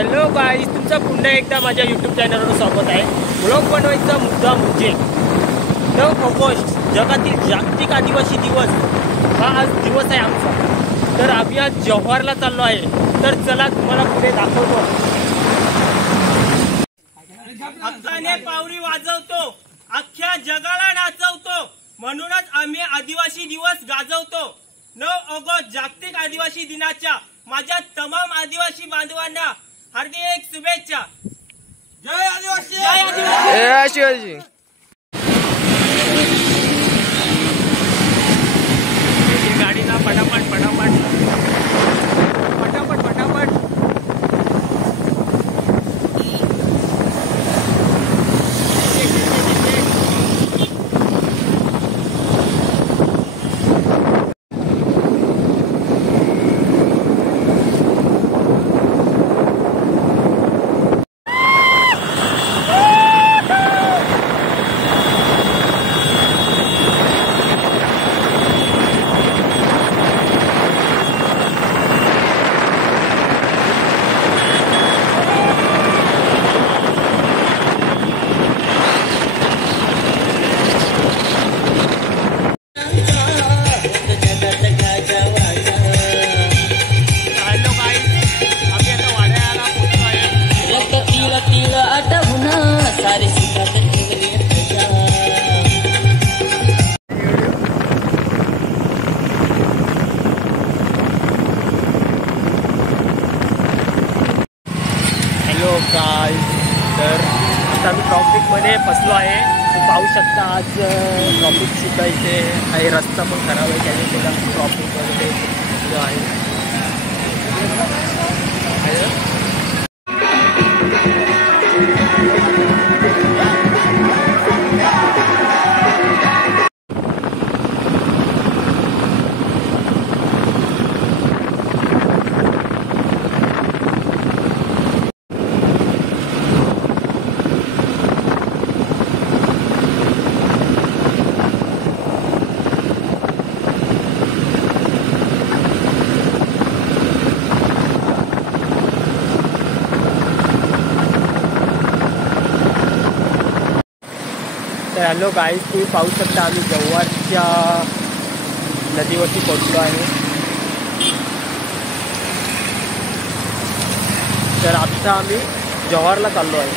Hello guys, तुमचा पुन्हा एकदा माझ्या यूट्यूब चॅनलवर स्वागत आहे। ब्लॉग बनवायचा मुद्दा म्हणजे 9 ऑगस्ट जगातील जागतिक आदिवासी दिवस हा आज दिवस आहे आमचा। तर आम्ही आज जव्हारला चाललो आहे, तर चला तुम्हाला पुढे दाखवतो। हक्काने पावरी वाजवतो, अख्ख्या जगाला नाचवतो, म्हणूनच आम्ही आदिवासी दिवस गाजवतो। 9 ऑगस्ट जागतिक आदिवासी दिनाच्या माझ्या तमाम आदिवासी बांधवांना हार्दिक शुभेच्छा। जय आदिवासी, जय आदिवासी। गाड़ी ना फटाफट फटाफट फटाफट फटाफट। हॅलो गाईज, तर आता आम्ही ट्रॉफिकमध्ये फसलो आहे। तुम्ही पाहू शकता आज ट्रॉफिक सुद्धा इथे आहे, रस्ता पण खराब आहे, त्याने सुद्धा ट्रॉफिक वगैरे जो आहे। तर हॅलो गाईज, तुम्ही पाहू शकता आम्ही जव्हारच्या नदीवरती पोहोचलो आहे। तर आता आम्ही जव्हारला चाललो आहे।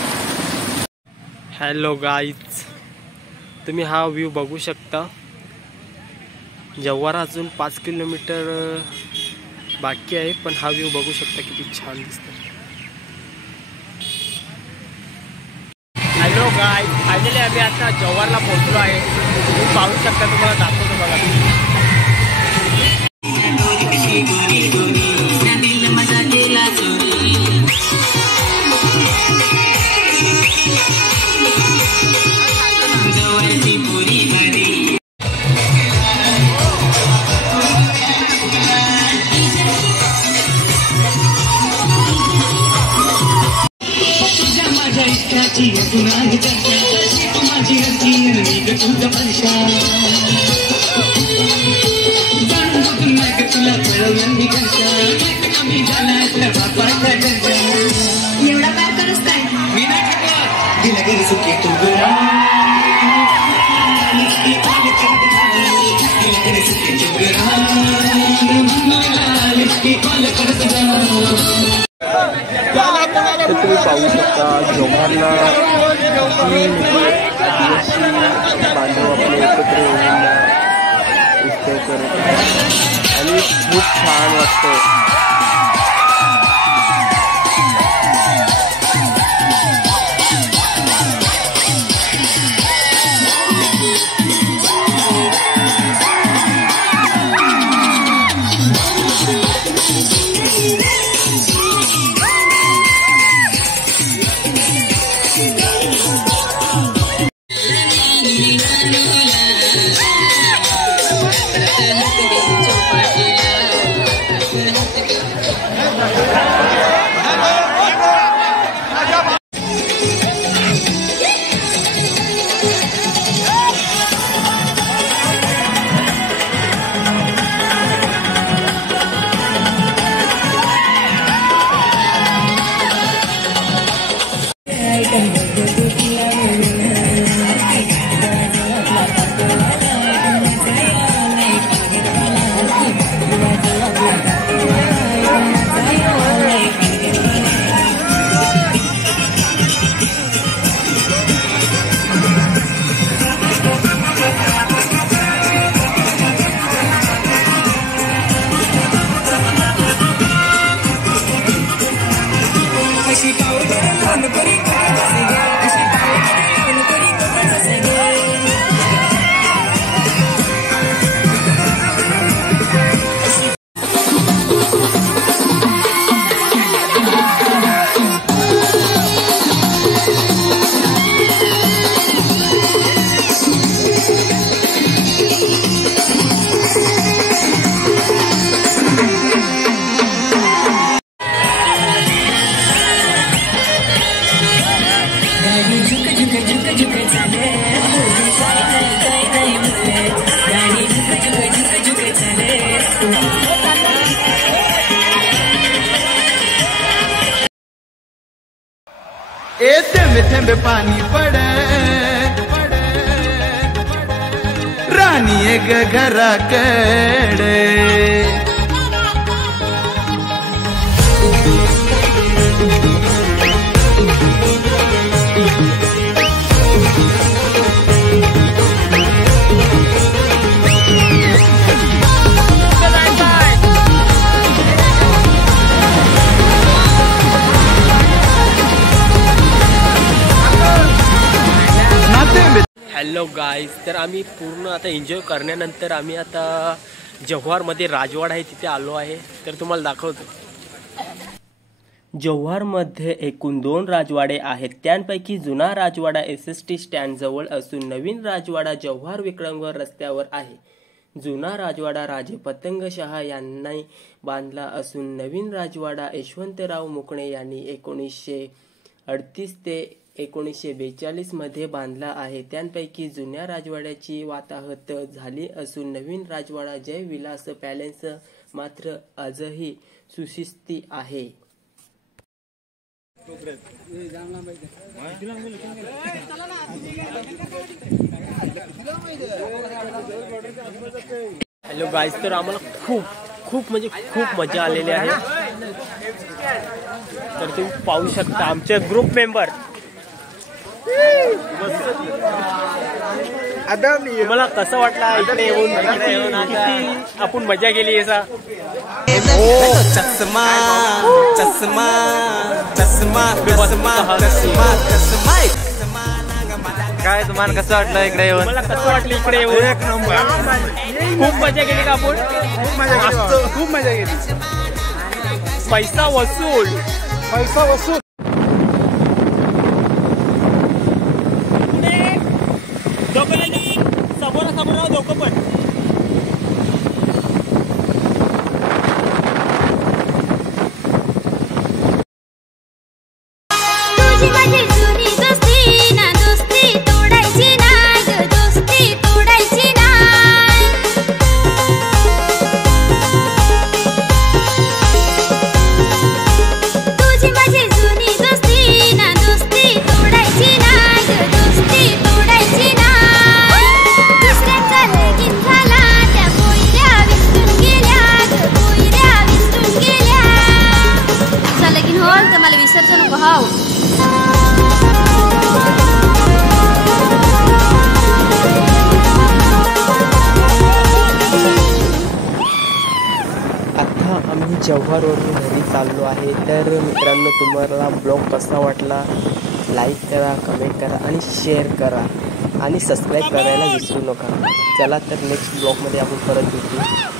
हॅलो गाईज, तुम्ही हा व्ह्यू बघू शकता। जव्हार अजून 5 किलोमीटर बाकी आहे, पण हा व्ह्यू बघू शकता किती छान दिसतो। हॅलो गाईज, फायनली आम्ही आता जव्हारला पोहोचलो आहे। तुम्ही पाहू शकता, तुम्हाला दाखवतो बघा। एवढा काय करस काय मी नाही दिला गेली सुखी तू तुम्ही पाहू शकता जव्हारला बांधव आपले एकत्र येऊन उत्सव करत आणि खूप छान वाटतं। थेंबे थेंबे पानी पड़े रानी एक घरा कड़े हॅलो गाईज, तर आम्ही पूर्ण आता एन्जॉय करण्यानंतर आम्ही आता जव्हारमध्ये राजवाडा आहे तिथे आलो आहे. तर तुम्हाला दाखवतो. जव्हारमध्ये एकूण 2 राजवाडे आहेत. त्यांपैकी जुना राजवाडा SST स्टँड जवळ असून नवीन राजवाडा जव्हार विक्रमगड रस्त्यावर आहे. जुना राजवाडा राजे पतंगशाह यांनी बांधला असून नवीन राजवाडा यशवंतराव मुकणे यांनी 1938 ते 1942 मध्ये बांधला आहे. त्यांपैकी जुन्या राजवाड्याची वाताहत झाली असून नवीन राजवाडा जय विलास पॅलेस मात्र आजही सुस्थितीत आहे. हॅलो गाईज, तर आम्हाला खूप म्हणजे खूप मजा आलेली आहे. तर तुम्ही पाहू शकता आमचे ग्रुप मेंबर. तुम्हाला कसं वाटलं इकडे येऊन आपण मजा केली याचा. चष्मा चष्मा चष्मा चष्मा चष्मा काय तुम्हाला कसं वाटलं इकडे येऊन? मला कसं वाटलं इकडे येऊन? एक नंबर. खूप मजा केली का आपण? खूप मजा केली. पैसा वसूल. समोर दोघं पण. आम्ही जव्हारवरून घरी चाललो आहे. तर मित्रांनो, तुम्हाला ब्लॉग कसा वाटला लाईक करा, कमेंट करा आणि शेअर करा आणि सबस्क्राईब करायला विसरू नका. चला तर नेक्स्ट ब्लॉगमध्ये आपण परत भेटू.